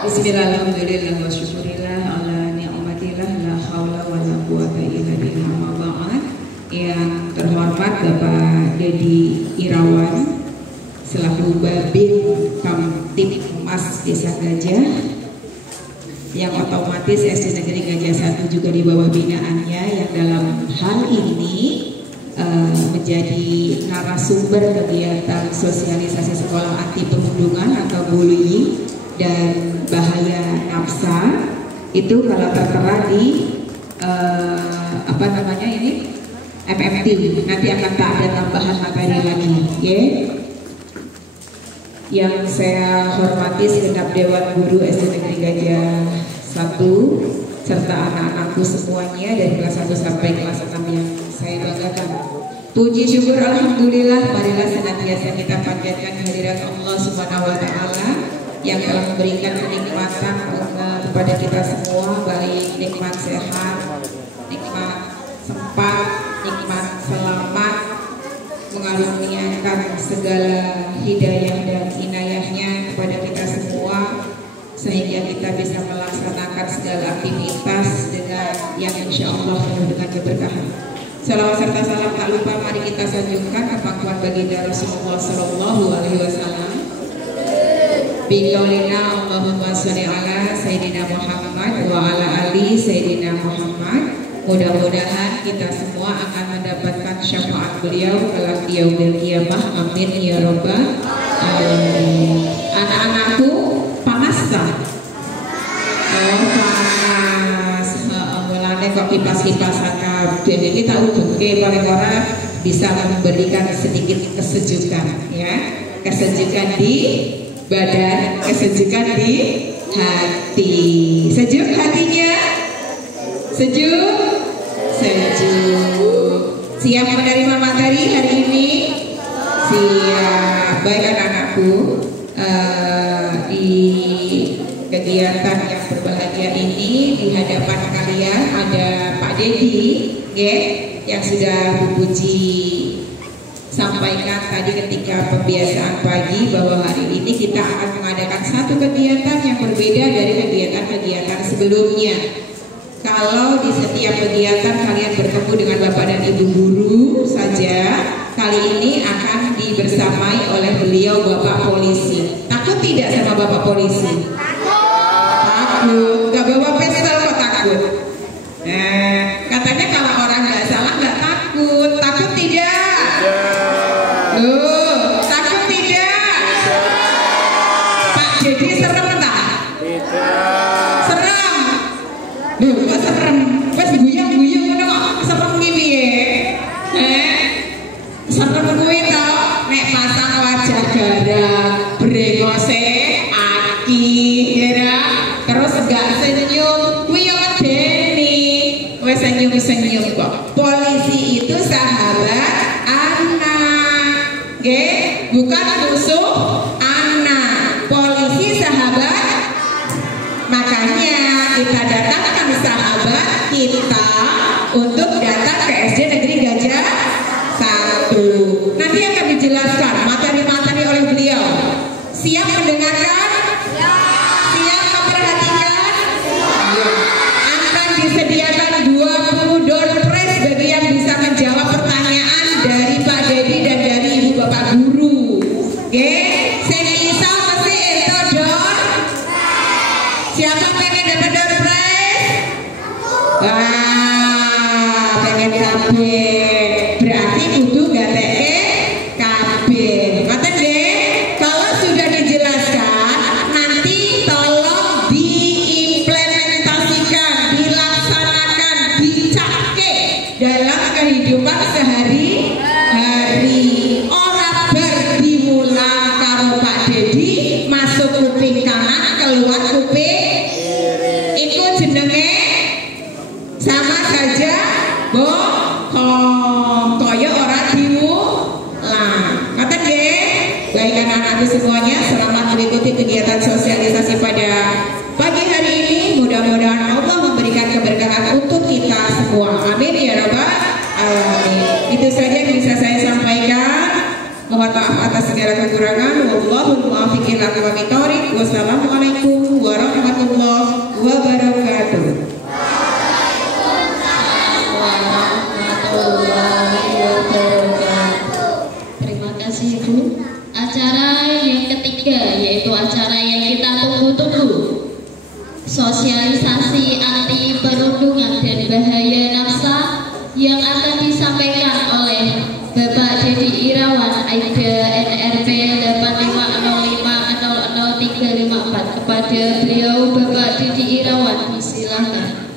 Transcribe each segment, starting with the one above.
Bismillahirrahmanirrahim wa syukurillah ala ni'matillah la hawla wa la quwata illa billah ma ba'd. Yang terhormat Bapak Dedi Irawan selaku Babin Kamtib Humas Desa Gajah, yang otomatis SD Negeri Gajah 1 juga di bawah binaannya, yang dalam hal ini menjadi narasumber kegiatan sosialisasi sekolah anti perundungan atau bullying dan bahaya nafsa. Itu kalau tertera di apa namanya ini MMT, nanti akan tak ada tambahan materi lagi, ya. Yang saya hormati segenap Dewan Guru SD Negeri Gajah 1 serta anak-anakku semuanya dari kelas 1 sampai kelas 6 yang saya banggakan. Puji syukur alhamdulillah, marilah senantiasa kita panjatkan kehadirat Allah Subhanahu wa taala yang telah memberikan kenikmatan kepada kita semua, baik nikmat sehat, nikmat sempat, nikmat selamat, mengaruniakan segala hidayah dan inayahnya kepada kita semua, sehingga kita bisa melaksanakan segala aktivitas dengan yang insya Allah penuh dengan keberkahan. Salawat serta salam tak lupa mari kita sanjungkan ke pangkuan baginda Rasulullah Sallallahu Alaihi Wasallam. Biqaulina Allahumma sholli ala Sayyidina Muhammad wa ala ali Sayyidina Muhammad. Mudah-mudahan kita semua akan mendapatkan syafaat beliau kelak di yaumil qiyamah. Amin ya rabbal alamin. Anak-anakku panas tak? Oh panas. Mulane kok kipas-kipasan kabeh iki tak ubengke paling ora bisa memberikan sedikit kesejukan, ya. Kesejukan di badan, kesejukan di hati. Sejuk hatinya? Sejuk? Sejuk. Siap menerima materi hari ini? Siap. Baik anak-anakku, di kegiatan yang berbahagia ini di hadapan kalian ada Pak Dedi, ya, yang sudah Bu Puji sampaikan tadi ketika pembiasaan pagi bahwa hari ini kita akan mengadakan satu kegiatan yang berbeda dari kegiatan-kegiatan sebelumnya. Kalau di setiap kegiatan kalian bertemu dengan Bapak dan Ibu guru saja, kali ini akan dibersamai oleh beliau Bapak Polisi. Takut tidak sama Bapak Polisi? Takut. Gak bawa pistol kok takut? Katanya kalau orang nggak salah nggak takut. Takut tidak? Loh, takut tidak? Pak Dedi serem tak? Tidak. Serem? Loh, kok serem? Pas guyang-guyang ngono kok serem gini ya? Serem kuwi to, nek pasang wajah garang, brengose aki, ya. Terus gak senyum, kuwi yo medeni. Wes senyum-senyum kok. Polisi itu sahabat anak, nggih, bukan musuh anak. Polisi sahabat, makanya kita datangkan sahabat kita untuk datang ke SD Negeri Gajah 1. Nanti akan dijelaskan materi-materi oleh beliau. Siap mendengarkan? Siap memperhatikan? Akan disediakan 20 door prize bagi yang bisa menjawab pertanyaan dari Pak Dedi dan dari Ibu Bapak Guru. Oke, sing iso mesti entuk door. Siapa pengen dapat door prize? Wah, pengen kabeh. Berarti kudu gatekke kabeh. Ngoten nggih? Kalau sudah dijelaskan, nanti tolong diimplementasikan, dilaksanakan, dicake dalam kehidupan sehari-hari. Ora bar dimulang karo Pak Dedi, masuk kuping kanan, keluar kuping iku jenenge sama saja bohong. ditunggu-tunggu. Sosialisasi anti perundungan dan bahaya nafsa yang akan disampaikan oleh Bapak Dedi Irawan, Aida NRP 8505000354. Kepada beliau Bapak Dedi Irawan, disilahkan.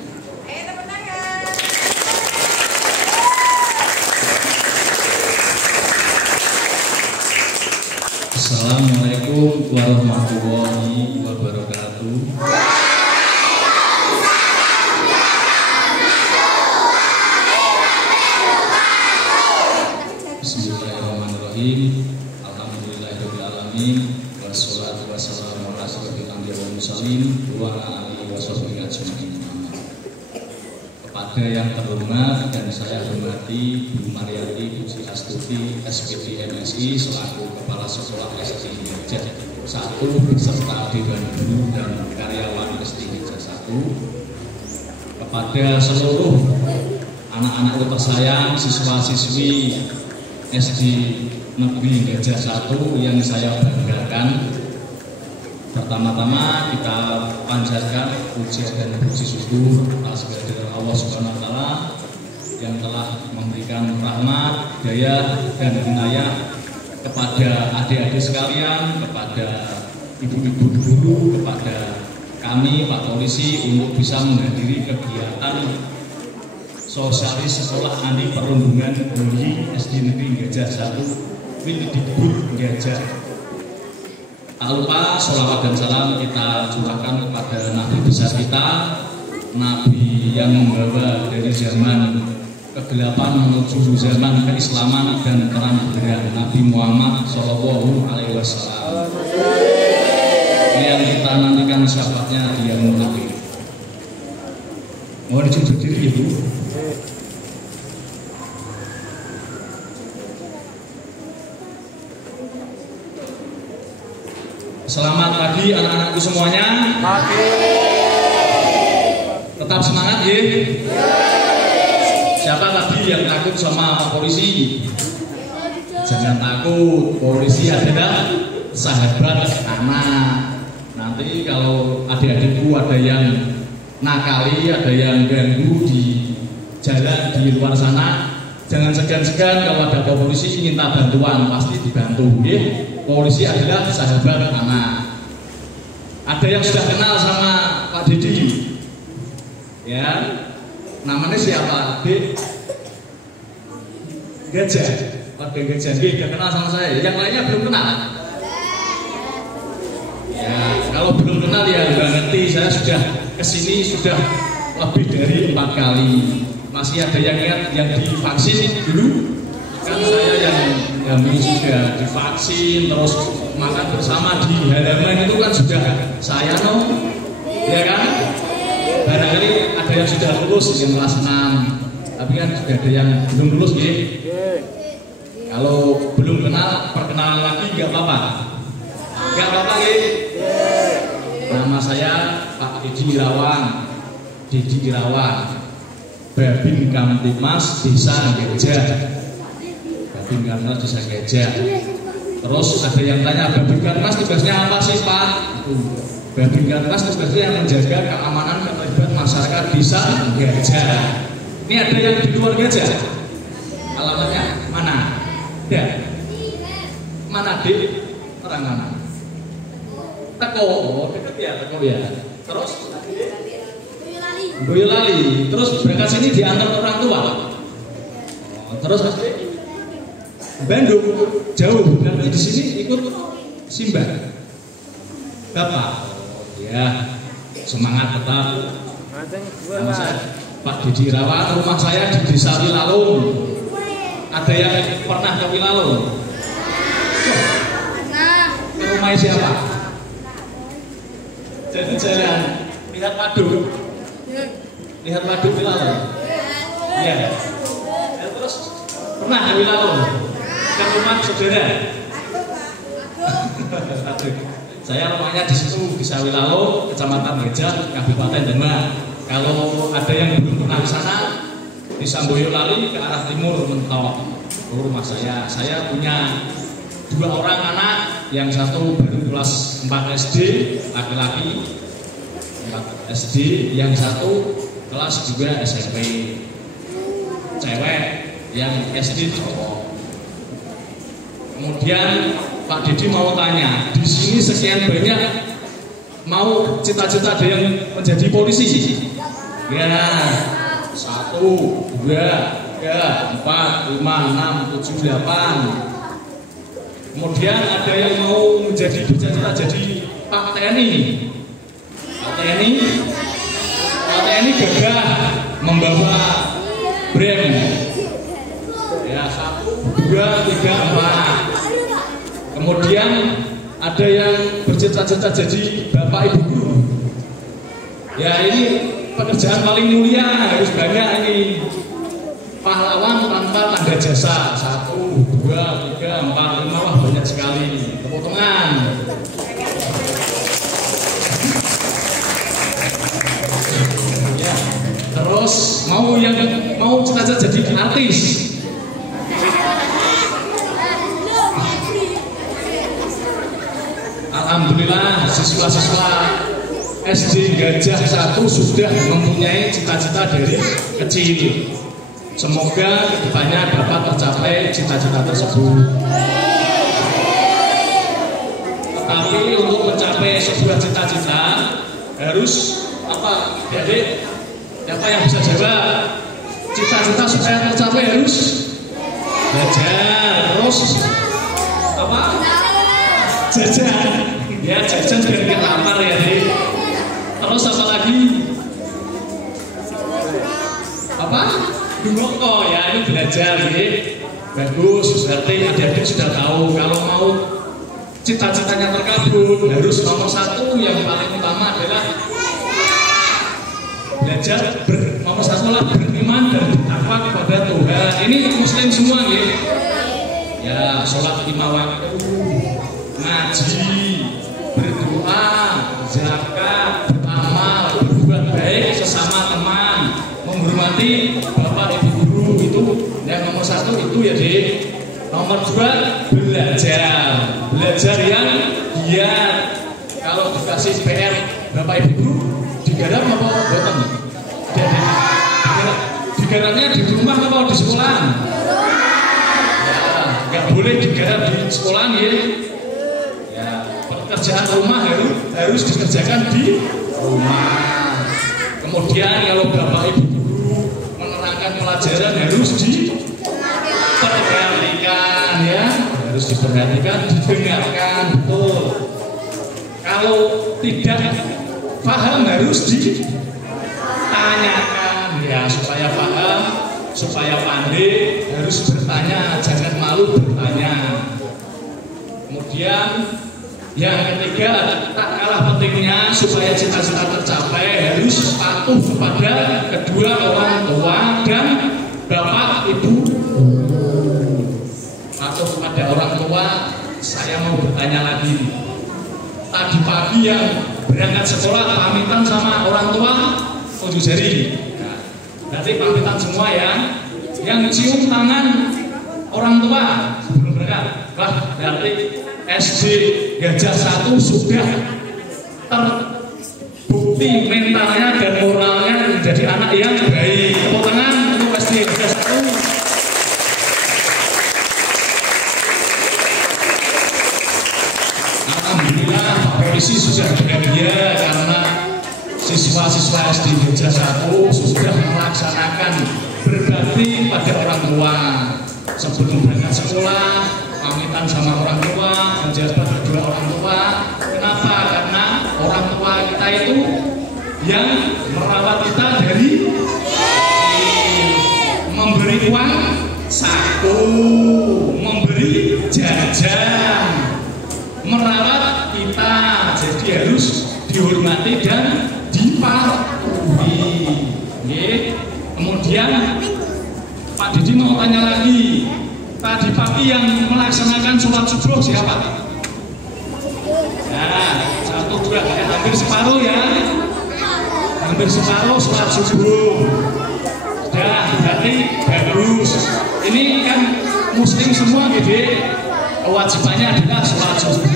Assalamualaikum warahmatullahi wabarakatuh. Bismillahirrahmanirrahim. Alhamdulillahirrahmanirrahim. Wassalatu wassalamu ala asyrofil anbiya'i wal mursalin wa ala alihi washabbihi ajmain. Kepada yang terhormat dan saya hormati Bu Mariati Puji Astuti SPD MSI selaku Kepala Sekolah SD Gereja 1 beserta Dewan Guru dan karyawan SD Gereja 1, kepada seluruh anak-anak tersayang siswa-siswi SD Negeri Gereja 1 yang saya banggakan, pertama-tama kita panjatkan puji dan puji syukur atas kehadiran Allah Subhanahu wa taala yang telah memberikan rahmat, hidayah dan inayah kepada adik-adik sekalian, kepada ibu-ibu guru, kepada kami Pak Polisi untuk bisa menghadiri kegiatan sosialis sekolah anti perundungan bully SD Negeri Gereja 1 Windikbud Gereja. Tak lupa sholawat dan salam kita curahkan kepada Nabi besar kita, Nabi yang membawa dari zaman kegelapan menuju zaman keislaman dan terang benderang, Nabi Muhammad Shallallahu Alaihi Wasallam. Yang kita nantikan syafaatnya dia munafik. Mohon izin berdiri Ibu. Selamat pagi anak-anakku semuanya. Pagi. Tetap semangat ya. Siapa tadi yang takut sama Pak Polisi? Jangan takut, polisi adalah sahabat anak. Nanti kalau adik-adikku ada yang nakali, ada yang ganggu di jalan di luar sana, jangan segan-segan kalau ada Pak Polisi minta bantuan, pasti dibantu ya. Polisi adalah sahabat anak. Ada yang sudah kenal sama Pak Dedi, ya, namanya siapa? Dek Gajah, Pak Gajah, dia sudah kenal sama saya. Yang lainnya belum kenal. Ya, kalau belum kenal ya nggak ngerti. Saya sudah kesini sudah lebih dari 4 kali. Masih ada yang ingat yang divaksin dulu? Kan saya yang kami sudah divaksin, terus makan bersama di halaman itu kan sudah saya ya kan? Barangkali ada yang sudah lulus yang kelas 6, tapi kan juga ada yang belum lulus ya. Kalau belum kenal, perkenalan lagi nggak apa-apa, nggak apa-apa ya. Nama saya Pak Dedi Irawan, Dedi Irawan, Babin Kamtipmas Desa Gereja. Babin Kamtipmas Desa Gereja. Terus ada yang tanya, Babin Kamtipmas tugasnya apa sih Pak? Babin Kamtipmas tugasnya yang menjaga keamanan keterlibatan masyarakat Desa Gereja. Ini ada yang di luar Gereja? Alamatnya mana? Ada. Mana Dik? Terang mana? Teko, dekat ya Teko ya. Terus? Boyolali. Terus berangkat sini diantar orang tua. Terus Bandung jauh, nanti di sini ikut Simba. Bapak, ya semangat tetap. Nama saya Pak Dedi Irawan, rumah saya di Desa Wilalung. Ada yang pernah ke Wilalung? Ke rumah siapa? Jalan-jalan, lihat madu. Lihat madu Wilalung. Iya. Terus pernah ke Wilalung? Ke rumah saudara? Saya rumahnya di situ, Desa Wilalung, Kecamatan Gereja, Kabupaten Demak. Kalau ada yang belum pernah ke sana, di Boyolali ke arah timur mentok. Rumah saya punya 2 orang anak, yang satu baru kelas 4 SD laki-laki, 4 SD, yang satu kelas juga SMP cewek, yang SD cowok. Kemudian Pak Didi mau tanya, di sini sekian banyak mau cita-cita ada yang menjadi polisi? Ya, 1, 2, 3, 4, 5, 6, 7, 8. Kemudian ada yang mau menjadi bercita-cita jadi Pak TNI. Pak TNI gagah membawa brand. Ya, 1, 2, 3, 4. Kemudian ada yang bercita-cita jadi Bapak Ibu Guru. Ya, ini pekerjaan paling mulia, harus banyak ini. Pahlawan tanpa tanda jasa. 1, 2, 3, 4, 5, wah banyak sekali. Tepuk tangan. Ya, terus mau cita-cita jadi artis. Alhamdulillah siswa-siswa SD Gajah 1 sudah mempunyai cita-cita dari kecil. Semoga kedepannya dapat tercapai cita-cita tersebut. Tetapi untuk mencapai sebuah cita-cita harus apa? Jadi siapa yang bisa jawab? Cita-cita supaya tercapai harus belajar, terus apa? Jajan. Ya, jajan biar nggak lapar ya, Dik. Terus apa lagi? Apa? Dungoko ya, ini belajar ya. Bagus, berarti adik-adik sudah tahu kalau mau cita-citanya terkabul harus nomor 1 yang paling utama adalah belajar. Nomor 1 adalah beriman dan bertakwa kepada Tuhan. Ini Muslim semua ya. Ya, sholat 5 waktu, ngaji, berdoa, zakat, beramal, berbuat baik sesama teman, menghormati Bapak Ibu Guru. Itu yang nomor 1 itu ya, Dik. Nomor 2 belajar yang giat. Kalau dikasih PR Bapak Ibu Guru digarap apa boten? Digarapnya di rumah apa di sekolah? Ya, nggak boleh digarap di sekolah ya. Ya, pekerjaan rumah harus dikerjakan di rumah. Kemudian kalau Bapak Ibu Guru menerangkan pelajaran harus diperhatikan ya, harus diperhatikan, didengarkan betul. Kalau tidak paham harus ditanyakan ya, supaya paham, supaya pandai harus bertanya, jangan malu bertanya. Kemudian yang ketiga, tak kalah pentingnya supaya cita-cita tercapai harus patuh kepada kedua orang tua dan Bapak Ibu. Patuh kepada orang tua. Saya mau bertanya lagi. Tadi pagi yang berangkat sekolah pamitan sama orang tua, unjuk jari. Nah, berarti pamitan semua ya. Yang cium tangan orang tua sebelum berangkat. Wah, berarti SD Gajah 1 sudah terbukti mentalnya dan moralnya menjadi anak yang baik. Tepuk tangan untuk SD Gajah 1. Alhamdulillah Pak Polisi sudah bahagia karena siswa-siswa SD Gajah 1 sudah melaksanakan berbakti pada orang tua sebelum berangkat sekolah, pamitan sama orang tua, menjabat kedua orang tua. Kenapa? Karena orang tua kita itu yang merawat kita dari memberi uang saku, memberi jajan, merawat kita, jadi harus dihormati dan dipatuhi. Kemudian Pak Didi mau tanya lagi. Tadi pagi yang melaksanakan sholat subuh siapa? Nah, 1, 2, hampir separuh ya. Hampir separuh sholat subuh. Sudah, berarti bagus. Ini kan Muslim semua gitu. kewajibannya adalah sholat subuh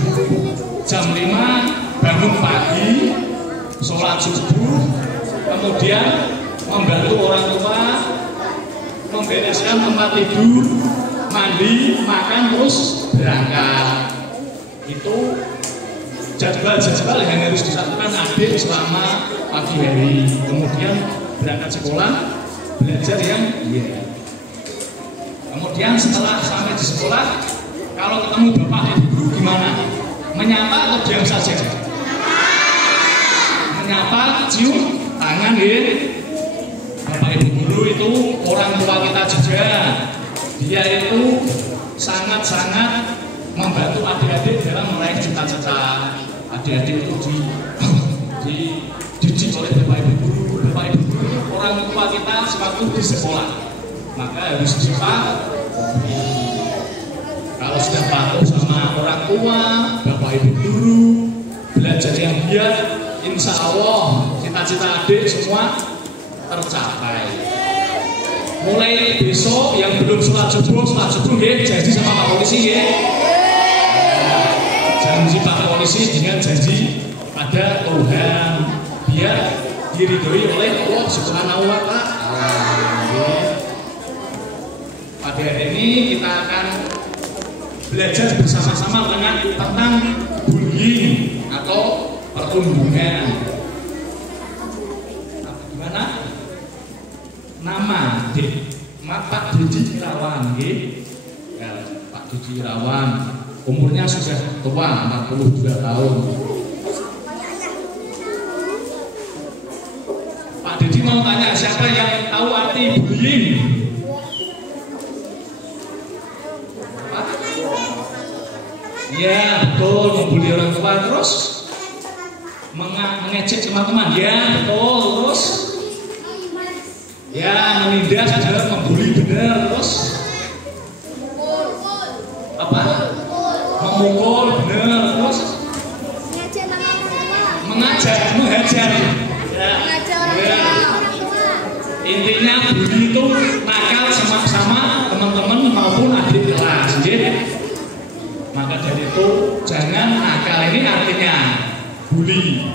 jam 5, bangun pagi, sholat subuh, kemudian membantu orang tua, membereskan tempat tidur, mandi, makan, terus berangkat. Itu jadwal-jadwal yang harus dilakukan adik selama pagi hari. Kemudian berangkat sekolah, belajar yang iya. Kemudian setelah sampai di sekolah, kalau ketemu bapak ibu guru gimana? Menyapa atau diam saja? Menyapa, cium tangan ya. Bapak ibu guru itu orang tua kita juga. Dia itu sangat-sangat membantu adik-adik dalam meraih cita-cita. Adik-adik itu dididik oleh bapak ibu guru. Bapak ibu guru itu orang tua kita sewaktu di sekolah. Maka harus dipatuhi. Kalau sudah patuh sama orang tua, bapak ibu guru, belajar yang giat, insya Allah cita-cita adik semua tercapai. Mulai besok yang belum sholat subuh ya, janji sama Pak Polisi ya. Janji Pak Polisi dengan janji pada Tuhan biar diridhoi oleh Allah Subhanahu wa Ta'ala. Pada hari ini kita akan belajar bersama-sama tentang bullying atau perundungan. Gimana? Nama Pak Didi Irawan, ya, Pak Didi Irawan, umurnya sudah tua, 42 tahun. Pak Didi mau tanya, siapa yang tahu arti bullying? Ya betul, membuli orang tua terus mengejek teman-teman. Ya betul, terus ya menindas benar, membuli benar, terus apa? Memukul benar, terus menghajar. Ya. Intinya bully itu nakal sama teman-teman maupun adik kelas. Maka dari itu jangan nakal, ini artinya bully.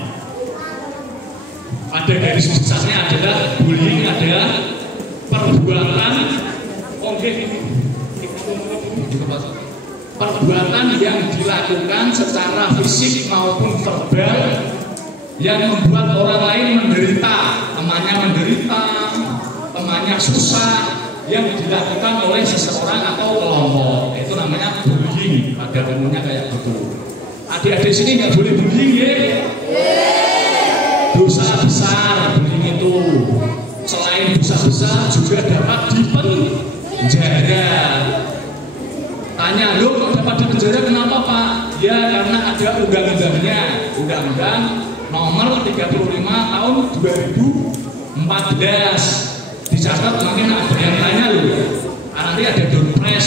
Pada garis besarnya adalah bullying adalah perbuatan yang dilakukan secara fisik maupun verbal yang membuat orang lain menderita, temannya susah, yang dilakukan oleh seseorang atau kelompok. Itu namanya bullying. Pada umumnya kayak gitu. Adik-adik sini nggak boleh bullying ya. Dosa besar bullying itu. Selain dosa besar juga dapat dipenjara. Tanya, lo kok dapat dipenjara kenapa Pak? Ya karena ada undang-undangnya, Undang-Undang Nomor 35 Tahun 2014. Dicatat mungkin ada yang tanya loh. Nanti ada Dompres.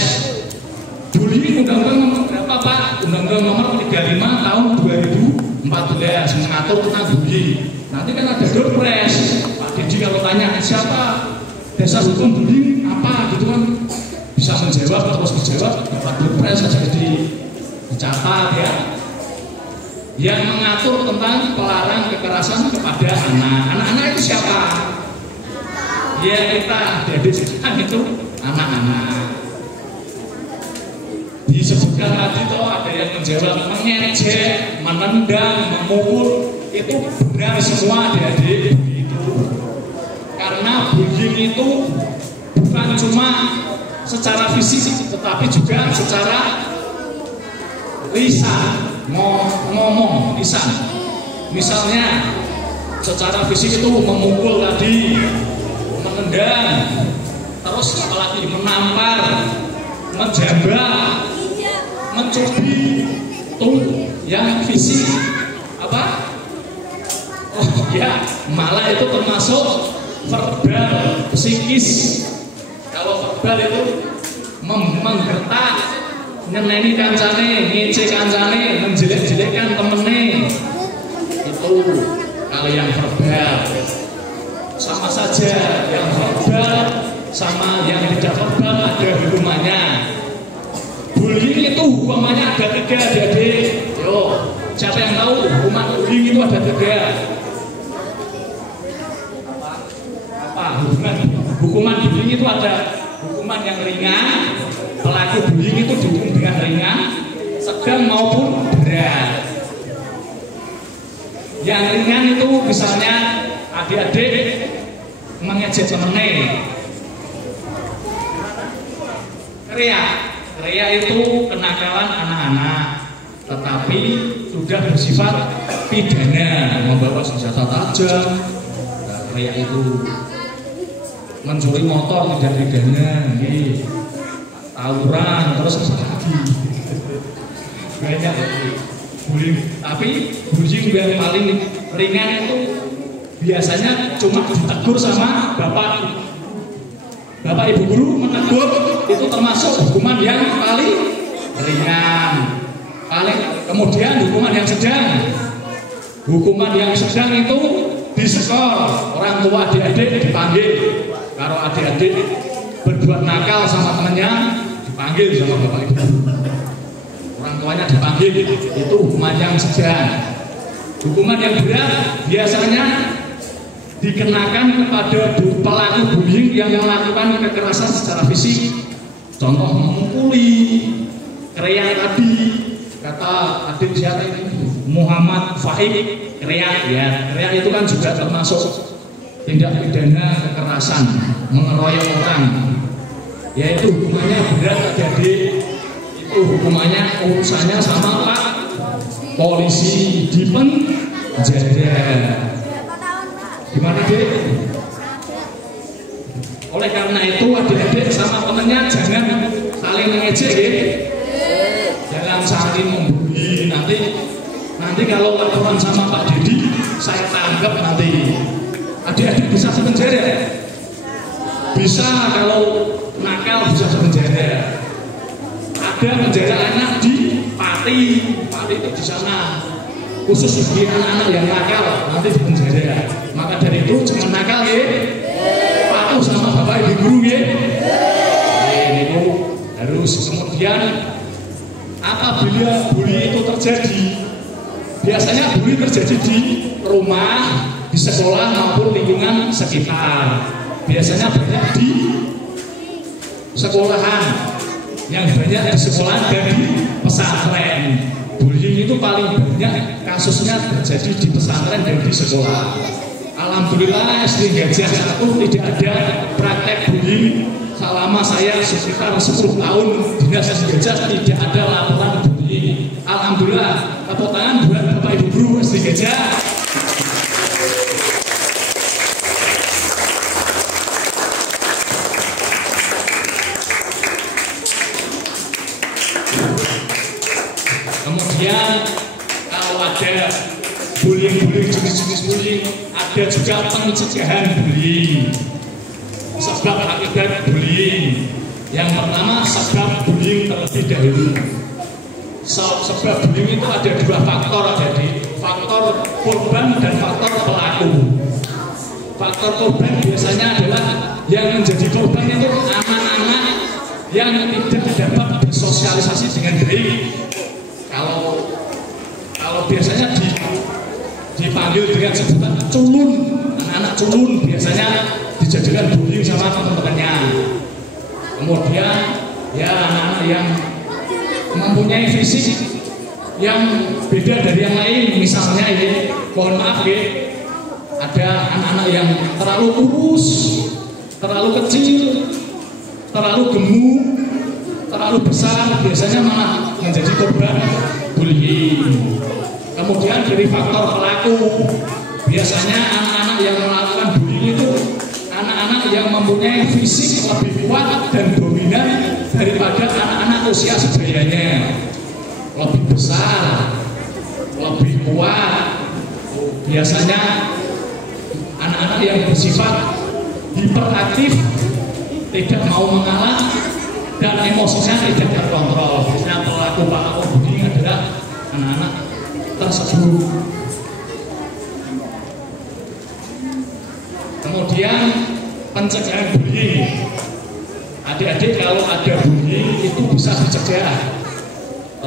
Bullying undang-undang nomor berapa Pak? Undang-undang nomor 35 tahun 2014 mengatur tentang bullying. Nanti kan ada Dompres. Pak Didi kalau tanya siapa dasar hukum bullying apa gitu kan bisa menjawab terus dijawab. Pak Dompres saja dicatat ya. Yang mengatur tentang pelarang kekerasan kepada anak. Anak-anak itu siapa? Ya kita adik-adik itu anak-anak. Disebutkan tadi toh ada yang menjawab mengejek, menendang, memukul, itu benar semua adik-adik begitu. Karena bullying itu bukan cuma secara fisik, tetapi juga secara lisan, ngomong lisan. Misalnya secara fisik itu memukul tadi, menendang, terus apalagi menampar, menjambak, mencuri, tuh yang fisik apa? Oh ya, malah itu termasuk verbal, psikis. Kalau verbal itu menggertak, nyeneni kancane, ngece kancane, menjelek-jelekkan temene. Itu kalau yang verbal. Sama saja yang verbal sama yang tidak verbal ada hukumannya. Bullying itu hukumannya ada 3 adik-adik. Yo, siapa yang tahu hukuman bullying itu ada 3? Apa? Hukuman bullying itu ada hukuman yang ringan, pelaku bullying itu dihukum dengan ringan, sedang maupun berat. Yang ringan itu misalnya adik-adik mengejek temennya, Teriak itu kenakalan anak-anak, tetapi sudah bersifat pidana, membawa senjata tajam. Teriak itu mencuri motor tidak pidana, tawuran, terus lagi banyak bullying. Tapi bullying yang paling ringan itu biasanya cuma ditegur sama bapak ibu guru, menegur itu termasuk hukuman yang paling ringan. Kemudian hukuman yang sedang itu disekor, orang tua adik-adik dipanggil. Kalau adik-adik berbuat nakal sama temannya dipanggil sama bapak ibu, orang tuanya dipanggil. Itu hukuman yang sedang. Hukuman yang berat biasanya dikenakan kepada pelaku bullying yang melakukan kekerasan secara fisik, contoh memukuli, teriak tadi, kata adik siapa ini, Muhammad Faik, teriak itu kan juga termasuk tindak pidana kekerasan, mengeroyok orang, yaitu hukumannya berat adik-adik. Itu hukumannya urusannya sama Pak polisi di penjara. Gimana dek? Oleh karena itu adik-adik sama temennya jangan saling mengejek, jangan saling membuli. Nanti kalau laporan sama Pak Dedi, saya tangkap nanti. Adik-adik bisa sepenjara. Bisa kalau nakal bisa sepenjara. Ada penjara anak di Pati itu di sana. Khusus bagi anak-anak yang nakal nanti di penjara. Maka dari itu jangan nakal ya, patuh sama bapak ibu guru ya. Ini harus. Kemudian apabila bully itu terjadi, biasanya bully terjadi di rumah, di sekolah maupun lingkungan sekitar. Biasanya banyak di sekolahan, yang banyak di sekolah dan di pesantren. Bullying itu paling banyak kasusnya terjadi di pesantren dan di sekolah. Alhamdulillah SD Gajah 1 tidak ada praktek bullying selama saya sekitar 10 tahun dinas SD Gajah, tidak ada laporan bullying. Alhamdulillah, tepuk tangan buat Bapak Ibu guru SD Gajah. Kemudian kalau ada bullying, jenis-jenis bullying, ada juga pencegahan bullying. Sebab akibat bullying, yang pertama sebab bullying terlebih dahulu. Sebab bullying itu ada 2 faktor, jadi faktor korban dan faktor pelaku. Faktor korban biasanya adalah yang menjadi korban itu anak-anak yang tidak dapat bersosialisasi dengan baik. Kalau biasanya dipanggil dengan sebutan culun, anak-anak culun biasanya dijadikan bullying sama teman-temannya. Kemudian ya anak-anak yang mempunyai fisik yang beda dari yang lain, misalnya ini mohon maaf ya, ada anak-anak yang terlalu kurus, terlalu kecil, terlalu gemuk, terlalu besar, biasanya malah menjadi korban bullying. Kemudian dari faktor pelaku, biasanya anak-anak yang melakukan bullying itu anak-anak yang mempunyai fisik lebih kuat dan dominan daripada anak-anak usia sebayanya, lebih besar, lebih kuat. Biasanya anak-anak yang bersifat hiperaktif, tidak mau mengalah, dan emosinya tidak terkontrol. Biasanya pelaku bullying adalah anak-anak tersebut. Kemudian pencegahan bullying, adik-adik kalau ada bullying itu bisa dicegah.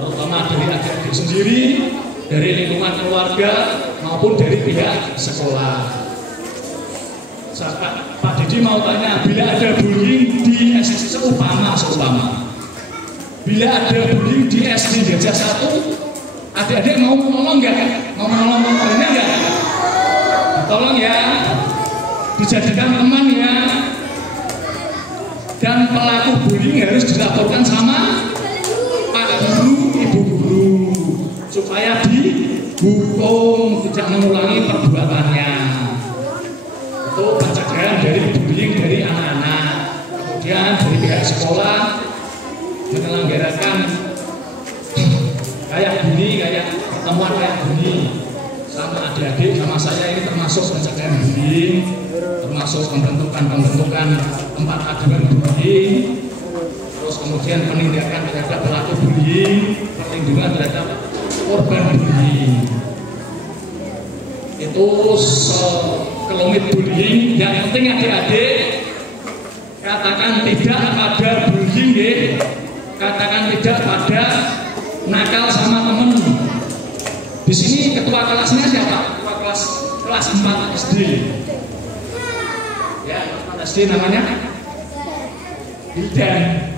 terutama dari adik-adik sendiri, dari lingkungan keluarga maupun dari pihak sekolah. Pak Didi mau tanya, bila ada bullying di SD seumpama, bila ada bullying di SD Gajah 1, adik-adik mau menolong nggak? Mau menolong temannya nggak? Tolong ya, dijadikan teman ya. Dan pelaku bullying harus dilaporkan sama Pak Guru, Ibu Guru, supaya dihukum, tidak mengulangi perbuatannya. Itu pencegahan dari bullying dari anak-anak. Kemudian dari pihak sekolah menyelenggarakan kayak pertemuan kayak gini sama adik-adik, sama saya, ini termasuk pencegahan bullying, termasuk pembentukan tempat aduan bullying, terus kemudian penindakan terhadap pelaku bullying, perlindungan terhadap korban bullying. Itu sekelumit bullying. Yang penting adik-adik katakan tidak pada bullying ya. Katakan tidak pada nakal sama temen. Di sini ketua kelasnya siapa? Ketua kelas 4 SD. Ya, 4 SD namanya Hildan.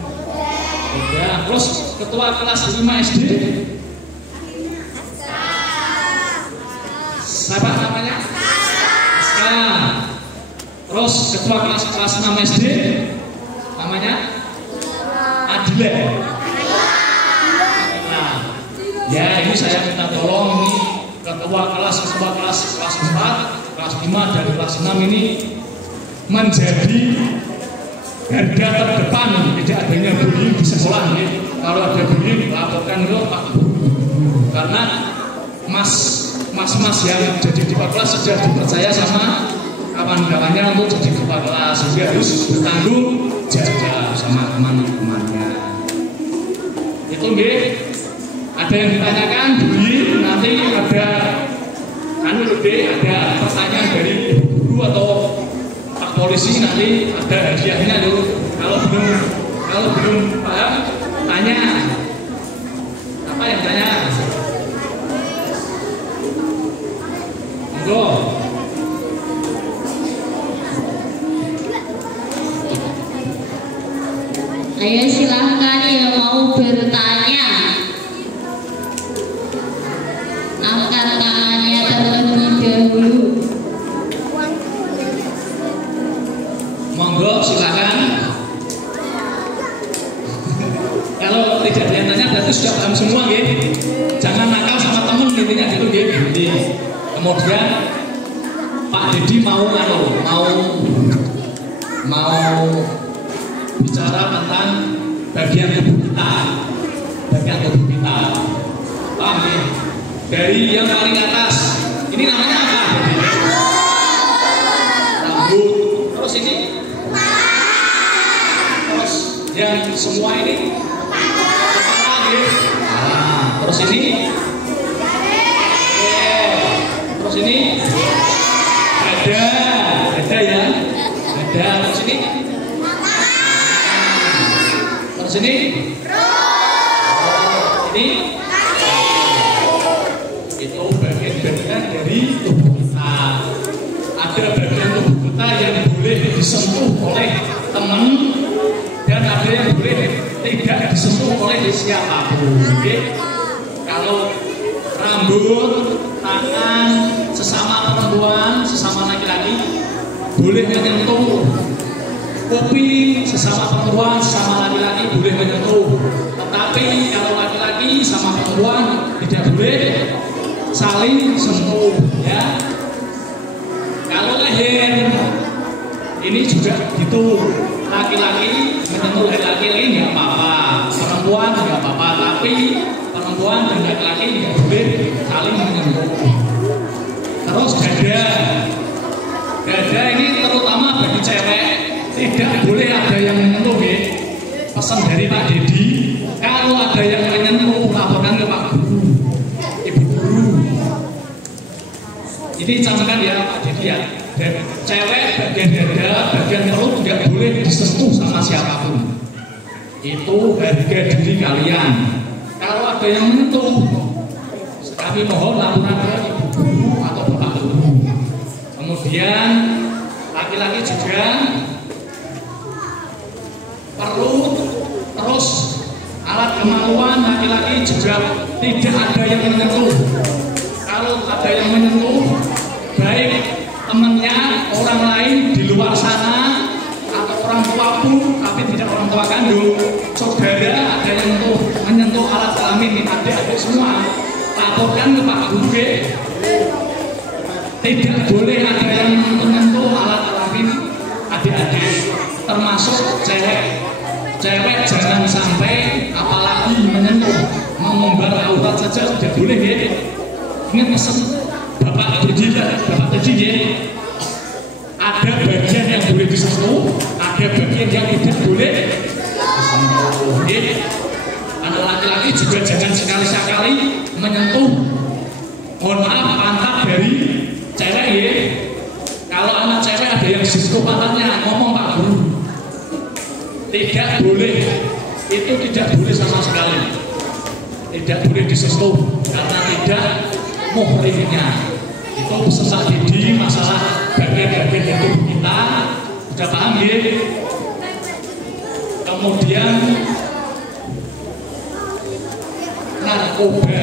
Ya, terus ketua kelas 5 SD siapa namanya? Aska. Terus ketua kelas 6 SD namanya Adila. Nah, ya ini saya minta tolong ini ketua kelas 4, kelas 5 dan kelas 6 ini menjadi garda terdepan tidak adanya bullying di sekolah ya. Kalau ada bullying laporkan ke Pak Guru. Karena mas-mas yang jadi kepala kelas sudah dipercaya sama kawan-kawannya untuk jadi kepala kelas, sehingga harus bertanggung jawab sama teman-temannya. Itu nggih. Ada yang ditanyakan bullying, nanti ada ada pertanyaan dari Ibu Guru atau Pak Polisi, nanti ada hadiahnya dulu. Kalau belum paham, tanya. Apa yang tanya? Monggo. Ayo silahkan yang mau bertanya. Angkat tangannya terlebih dahulu. Monggo silakan. Kalau tidak ada yang tanya berarti sudah paham semua ya. Jangan nakal sama temen intinya gitu ya. Kemudian Pak Didi mau bicara tentang bagian tubuh kita. Paham ya? Dari yang paling atas ini namanya apa? Rambut. Terus ini terus yang semua ini kepala ya. Nah, terus ini terus ini ada ya, terus ini itu bagian-bagian dari tubuh kita. Ada bagian tubuh kita yang boleh disentuh oleh teman dan ada yang boleh tidak disentuh oleh siapapun. Kalau rambut, tangan, sesama perempuan, sesama laki-laki boleh menyentuh. Kuping sesama perempuan, sesama laki-laki boleh menyentuh. Tetapi kalau laki-laki sama perempuan tidak boleh saling sentuh ya. Kalau leher ini juga gitu. Laki-laki menyentuh laki-laki lain nggak apa-apa, perempuan nggak apa-apa, tapi perempuan dan laki-laki nggak boleh saling menyentuh. Terus dada ini terutama bagi cewek tidak boleh ada yang menyentuh ya. Pesan dari Pak Didi, kalau ada yang menyentuh laporkan ke Pak Guru, Ibu Guru. Ini camkan ya Pak Didi ya. Dan cewek bagian dada, bagian perut tidak boleh disentuh sama siapapun. Itu harga diri kalian. kalau ada yang menyentuh, kami mohon laporan ke ibu guru atau bapak guru. Kemudian laki-laki juga perlu terus alat kemaluan laki-laki juga tidak ada yang menyentuh. Kalau ada yang menyentuh, baik temannya orang lain di luar sana atau orang tua pun, tapi tidak orang tua kandung, saudara ada yang menyentuh alat kelamin adik-adik semua, laporkan ke Pak Guru. Tidak boleh ada yang menyentuh alat kelamin adik-adik, termasuk cewek. Cewek jangan sampai apalagi menyentuh, mengumbar aurat saja tidak boleh ya. Ingat pesan Bapak tadi ya, ada bagian yang boleh disentuh, ada bagian yang tidak boleh disentuh ya. Anak laki-laki juga jangan sekali-sekali menyentuh, mohon maaf, pantat dari cewek ya. Kalau anak cewek ada yang disentuh pantatnya, ngomong Pak Guru, tidak boleh, itu tidak boleh sama sekali, tidak boleh disentuh karena tidak muhrimnya. Itu sesat di masalah bagian-bagian tubuh kita, sudah paham ya? Kemudian narkoba.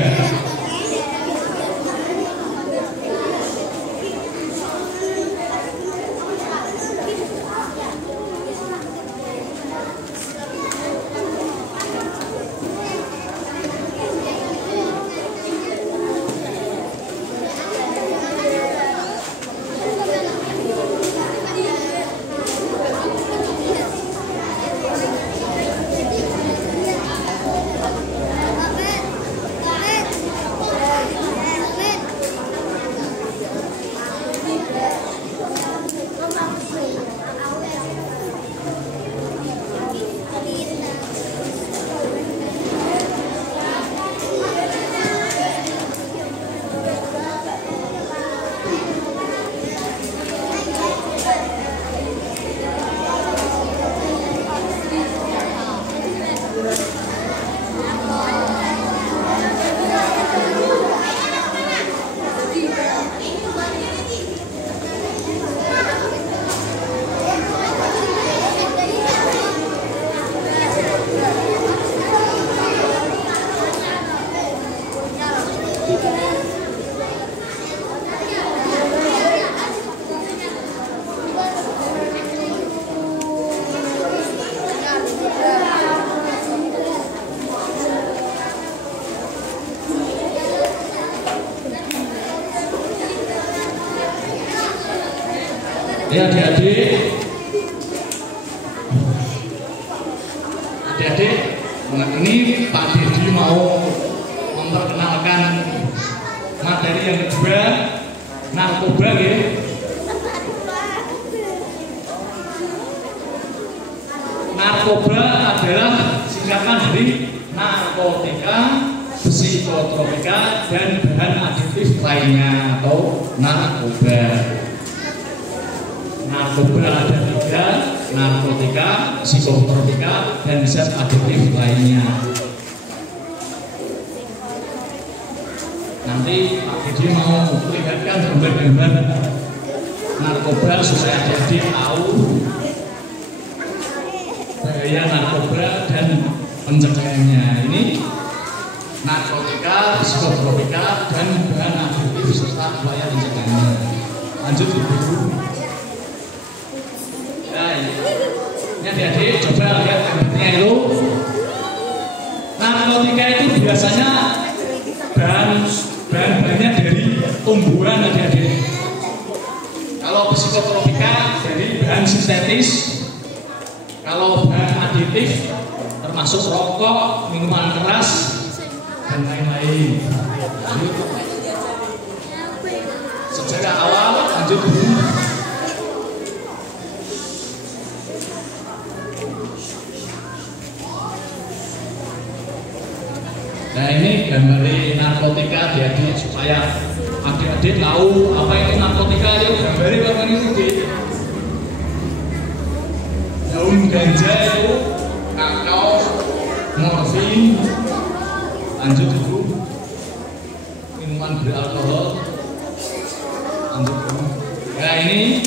Ya adik-adik, ini Pak Dedi mau memperkenalkan materi yang kedua, narkoba ya. Narkoba adalah singkatan dari narkotika, psikotropika, dan bahan adiktif lainnya atau narkoba. Narkoba ada 3, narkotika, psikotropika, dan zat adiktif lainnya. Nanti Pak Dedi mau melihatkan gambar-gambar narkoba supaya adik-adik tahu bahaya narkoba dan pencegahannya. Ini narkotika, psikotropika, dan bahan adiktif serta upaya pencegahannya. Lanjut Ibu. Ini adik-adik coba lihat gambarnya itu. Narkotika itu biasanya bahan-bahannya dari tumbuhan adik-adik. Kalau psikotropika dari bahan sintetis. Kalau bahan aditif termasuk rokok, minuman keras, dan lain-lain. Sejarah awal lanjut dulu. Nah ini gambar narkotika adik-adik supaya adik-adik tahu apa itu narkotika. Yuk gambarnya apa ini? Daun ganja itu kakao, morfin, Lanjut dulu, minuman beralkohol. Lanjut dulu. Ya ini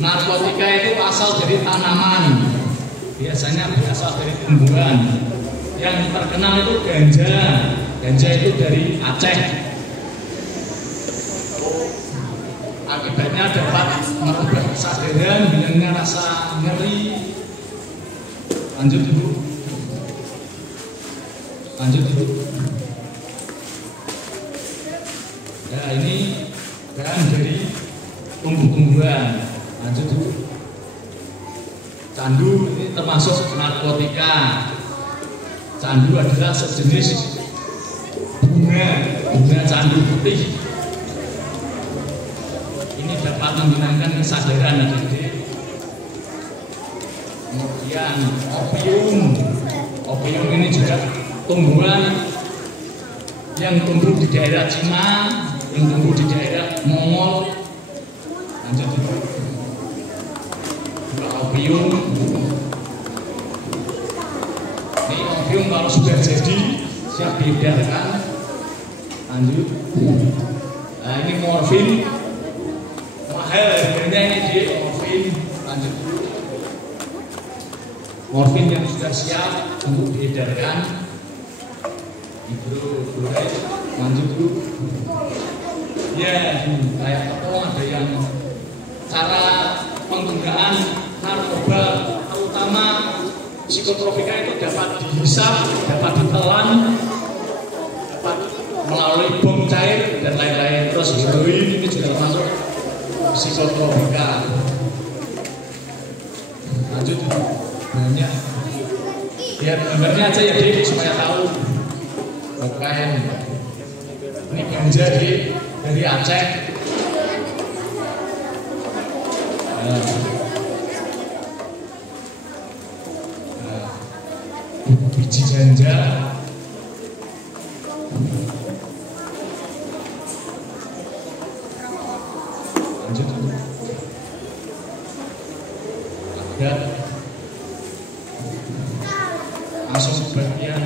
narkotika itu asal dari tanaman, biasanya berasal dari tumbuhan. Yang terkenal itu ganja. Ganja itu dari Aceh. Akibatnya dapat merubah kesadaran, hilangnya rasa nyeri. Lanjut dulu. Lanjut dulu. Ya ini bahan dari tumbuh-tumbuhan. Lanjut dulu. Candu ini termasuk narkotika. Candu adalah sejenis bunga candu putih. Ini dapat menghilangkan kesadaran adik-adik. Kemudian opium ini juga tumbuhan yang tumbuh di daerah Cina, yang tumbuh di daerah Mongol. Lanjut dulu. Opium. Ini opium kalau sudah jadi siap diedarkan. Lanjut. Nah ini morfin. Mahal harganya ini di morfin. Lanjut dulu. Morfin yang sudah siap untuk diedarkan. Hidroklorid. Lanjut dulu. Ya, kayak tepung ada yang cara penggunaan narkoba terutama psikotropika itu dapat dihisap, dapat ditelan, dapat melalui bom cair dan lain-lain. Terus heroin ini juga termasuk psikotropika. Lanjut banyak. Lihat gambarnya aja ya Dik supaya tahu. Kokain. Ini ganja dari Aceh. Biji ganja. Lanjut. Ada langsung bagian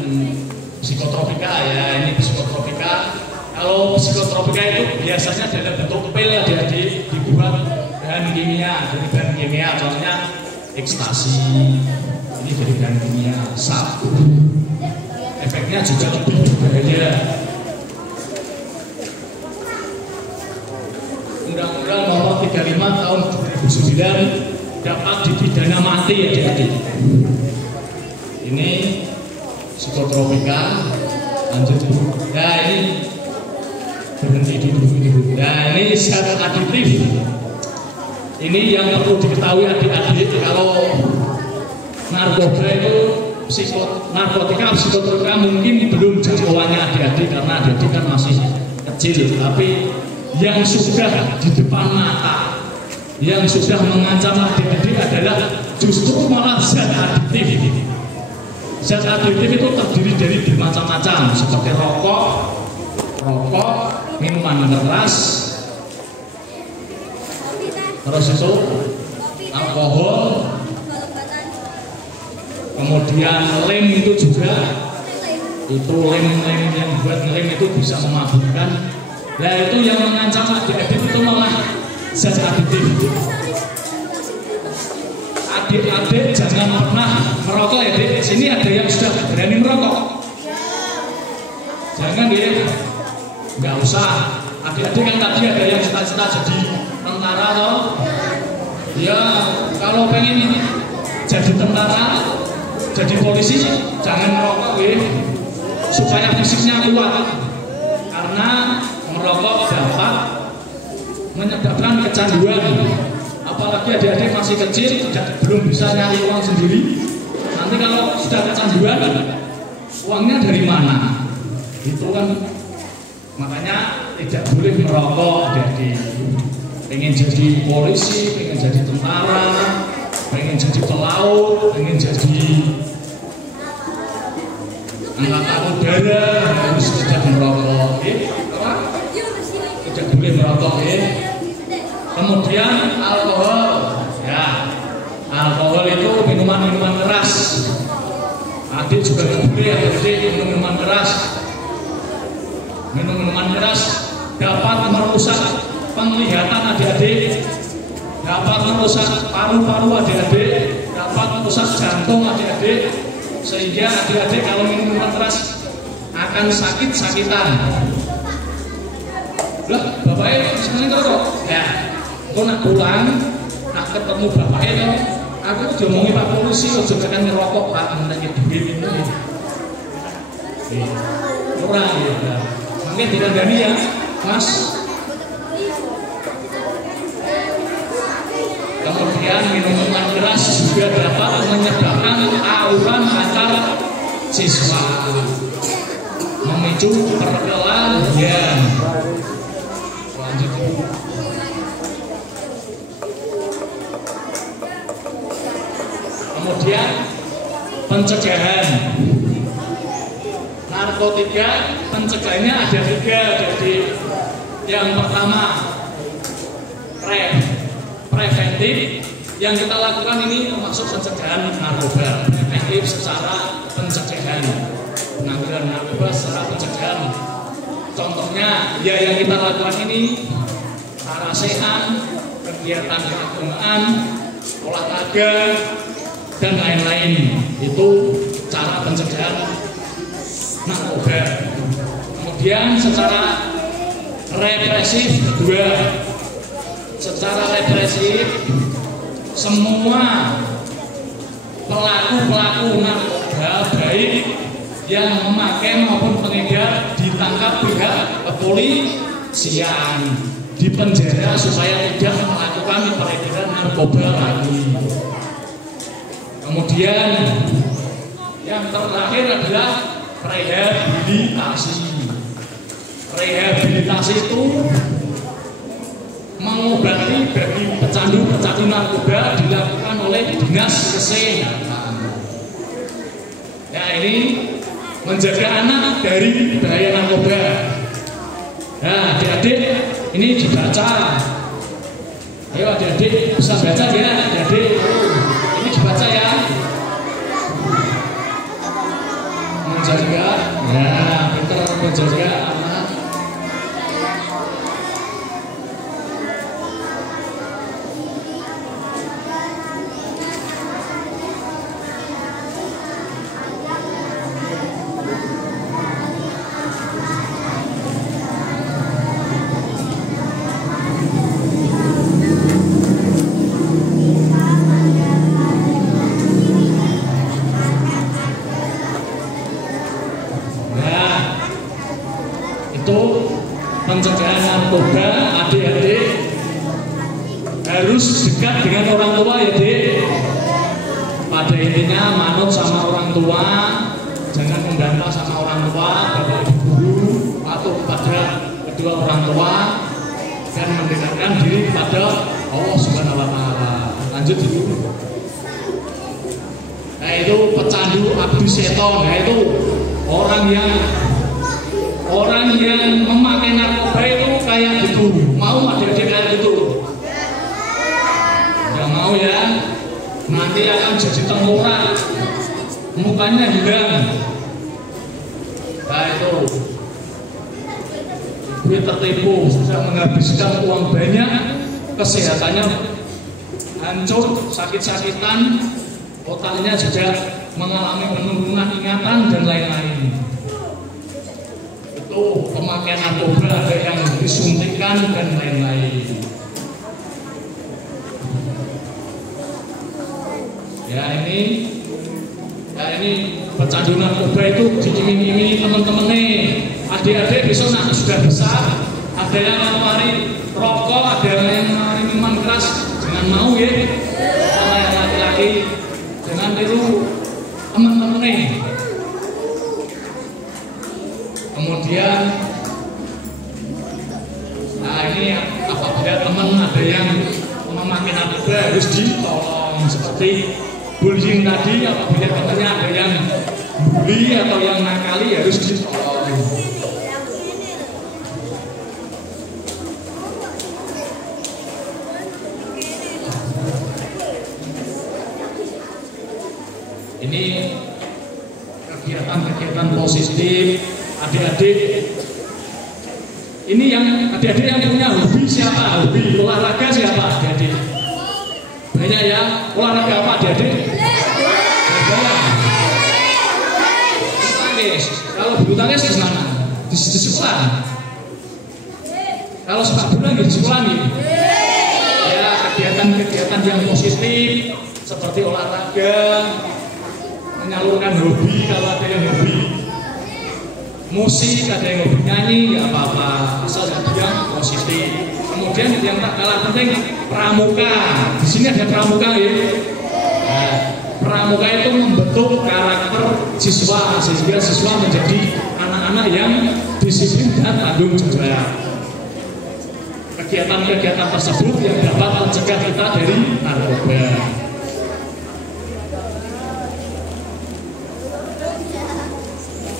psikotropika ya, ini psikotropika. Kalau psikotropika itu biasanya dalam bentuk pil ya, dibuat bahan kimia, dari bahan kimia, contohnya ekstasi. Ini dari bahan kimia, sabu. Efeknya juga lebih berbahaya. Undang-Undang Nomor 35 Tahun 2009 dapat dipidana mati ya adik-adik. Ini psikotropika. Lanjut dulu. Nah ini berhenti dulu. Nah ini zat aditif. Ini yang perlu diketahui adik-adik, kalau narkoba itu narkotika psikotropika mungkin belum jangkauannya adik-adik karena adik-adik kan masih kecil, tapi yang sudah di depan mata, yang sudah mengancam adik-adik adalah justru malah zat aditif. Zat aditif itu terdiri dari bermacam-macam seperti rokok, minuman keras, terus itu alkohol, kemudian lem itu juga, itu lem yang buat lem itu bisa memabukkan. Nah itu yang mengancam adik-adik itu malah zat aditif. Adik-adik jangan pernah merokok ya Dik. Sini ada yang sudah berani merokok. Jangan ya, nggak usah. Adik-adik kan tadi ada yang cita-cita jadi tentara loh. Ya kalau pengen jadi tentara, jadi polisi jangan merokok ya, supaya fisiknya kuat. Karena merokok dapat menyebabkan kecanduan. Apalagi adik-adik masih kecil, belum bisa nyari uang sendiri. Nanti kalau sudah kecanduan, uangnya dari mana? Itu kan makanya tidak boleh merokok. Jadi pengen jadi polisi, pengen jadi tentara, pengen jadi pelaut, pengen jadi angkatan udara, harus tidak merokok. Tidak boleh merokok. Kemudian alkohol, ya, alkohol itu minuman keras. adik juga nggak boleh adik minum minuman keras. Minum minuman keras dapat merusak penglihatan adik-adik, dapat merusak paru-paru adik-adik, dapat merusak jantung adik-adik, sehingga adik-adik kalau minum minuman keras akan sakit-sakitan. Lah, bapaknya sekarang kok? Ya, kok nak pulang, nak ketemu bapaknya kok? Aku diomongi Pak Polisi, ojo tekan ngerokok Pak, menanya duit ini. Kurang ya, makanya dikandani ya, Mas. Kemudian minuman keras juga dapat menyebabkan tawuran antar siswa, memicu perkelahian. Lanjut. Kemudian pencegahan narkotika, pencegahannya ada 3. Jadi yang pertama preventif, yang kita lakukan ini termasuk pencegahan narkoba. Preventif secara pencegahan, penanggulangan narkoba secara pencegahan. Contohnya ya yang kita lakukan ini sarasehan, kegiatan keagamaan, olahraga dan lain-lain. Itu cara pencegahan narkoba. Kemudian secara represif kedua, secara represif semua pelaku narkoba baik yang memakai maupun pengedar ditangkap pihak kepolisian, dipenjara supaya tidak melakukan peredaran narkoba lagi. Kemudian yang terakhir adalah rehabilitasi. Rehabilitasi itu mengobati bagi pecandu-pecandu narkoba dilakukan oleh dinas kesehatan. Ya, ini menjaga anak dari bahaya narkoba. Nah, adik-adik ini dibaca. Ayo adik-adik bisa baca ya, adik-adik. Ini dibaca ya. Menjaga, ya, pintar menjaga anak. Pencegahan narkoba, adik-adik harus dekat dengan orang tua ya Dik. Pada intinya manut sama orang tua, jangan membantah sama orang tua, bapak ibu guru, patuh pada kedua orang tua dan mendekatkan diri kepada Allah Subhanahu wa Ta'ala. Lanjut dulu. Nah itu pecandu abdi seton. Nah itu orang yang memakai narkoba itu kayak gitu. Mau adik-adik kayak gitu? Nggak mau ya. Nanti akan jadi tengkorak, mukanya hilang. Nah itu dia tertipu, sudah menghabiskan uang banyak, kesehatannya hancur, sakit-sakitan, otaknya juga mengalami penurunan ingatan dan lain-lain. Pemakaian narkoba ada yang disuntikan dan lain-lain. Ya ini pecandu narkoba itu diiming-imingi teman-teman nih. Adik-adik besok nanti sudah besar, ada yang nawari rokok, ada yang nawari minuman keras, jangan mau ya. Sama yang laki-laki, jangan tiru teman-teman nih. Kemudian, nah ini apabila teman ada yang memakai narkoba harus ditolong. Seperti bullying tadi, apabila temannya ada yang bully atau yang nakali harus ditolong. Ini kegiatan-kegiatan positif. Adik-adik, ini yang adik-adik yang punya hobi siapa? Hobi olahraga siapa? Adik-adik banyak ya. Olahraga apa adik-adik? Tangis. Kalau bulu tangkis di mana? Di sekolah. Kalau sepak bola di sekolah nih. Ya, kegiatan-kegiatan yang positif seperti olahraga, menyalurkan hobi. Kalau ada yang hobi musik, ada yang hobi nyanyi, nggak apa-apa, asal jadi yang positif. Kemudian yang tak kalah penting, pramuka. Di sini ada pramuka ya. Nah, pramuka itu membentuk karakter siswa sehingga siswa menjadi anak-anak yang disiplin dan tanggung jawab. Kegiatan-kegiatan tersebut yang dapat mencegah kita dari narkoba.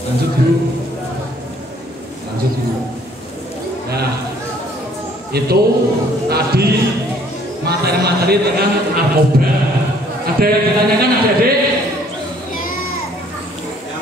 Lanjut dulu. Nah, itu tadi materi-materi tentang narkoba. Ada yang ditanyakan adik-adik?